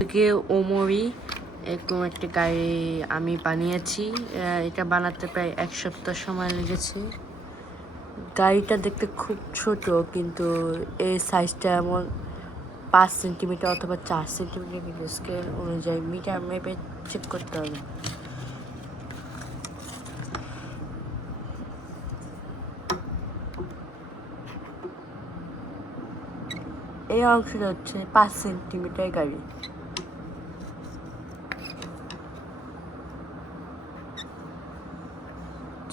থেকে ওমরি এরকম একটা গাড়ি আমি বানিয়েছি। এটা বানাতে প্রায় 1 সপ্তাহ সময় লেগেছে। গাড়িটা দেখতে খুব ছোট, কিন্তু এর সাইজটা এমন 5 সেন্টিমিটার অথবা 4 সেন্টিমিটার স্কেল অনুযায়ী মিটার মেপে চেক করতে হবে। এই অংশটা হচ্ছে 5 সেন্টিমিটার গাড়ি।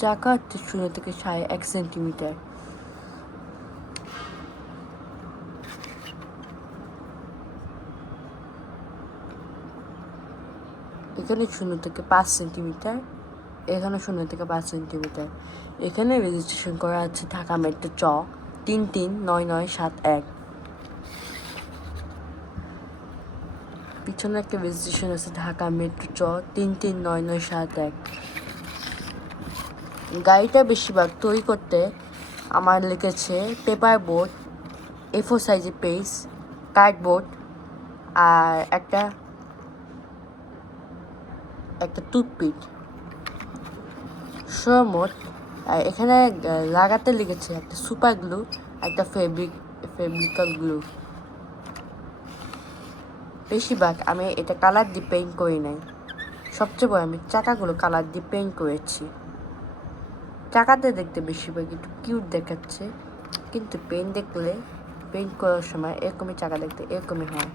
চাকা হচ্ছে 0 থেকে 1.5 সেন্টিমিটার। এখানে 0 থেকে 5 সেন্টিমিটার, এখানে 0 থেকে 5 সেন্টিমিটার। এখানে রেজিস্ট্রেশন করা আছে ঢাকা মেট্রো চ 339971। পিছনে একটা রেজিস্ট্রেশন আছে ঢাকা মেট্রো চ 339971। গাড়িটা বেশিরভাগ তৈরি করতে আমার লেগেছে পেপার বোর্ড, A4 সাইজের পেজ, কার্ডবোর্ড আর একটা টুথপিক সরমোট। আর এখানে লাগাতে লেগেছে একটা সুপার গ্লু, একটা ফেব্রিক্যাল গ্লু। বেশিরভাগ আমি এটা কালার দিয়ে পেইন্ট করি নাই। সবচেয়ে বড় আমি চাকাগুলো কালার দিয়ে পেইন্ট করেছি। চাকাতে দেখতে বেশিরভাগ একটু কিউট দেখাচ্ছে, কিন্তু পেইন্ট করার সময় এরকমই চাকা দেখতে এরকমই হয়।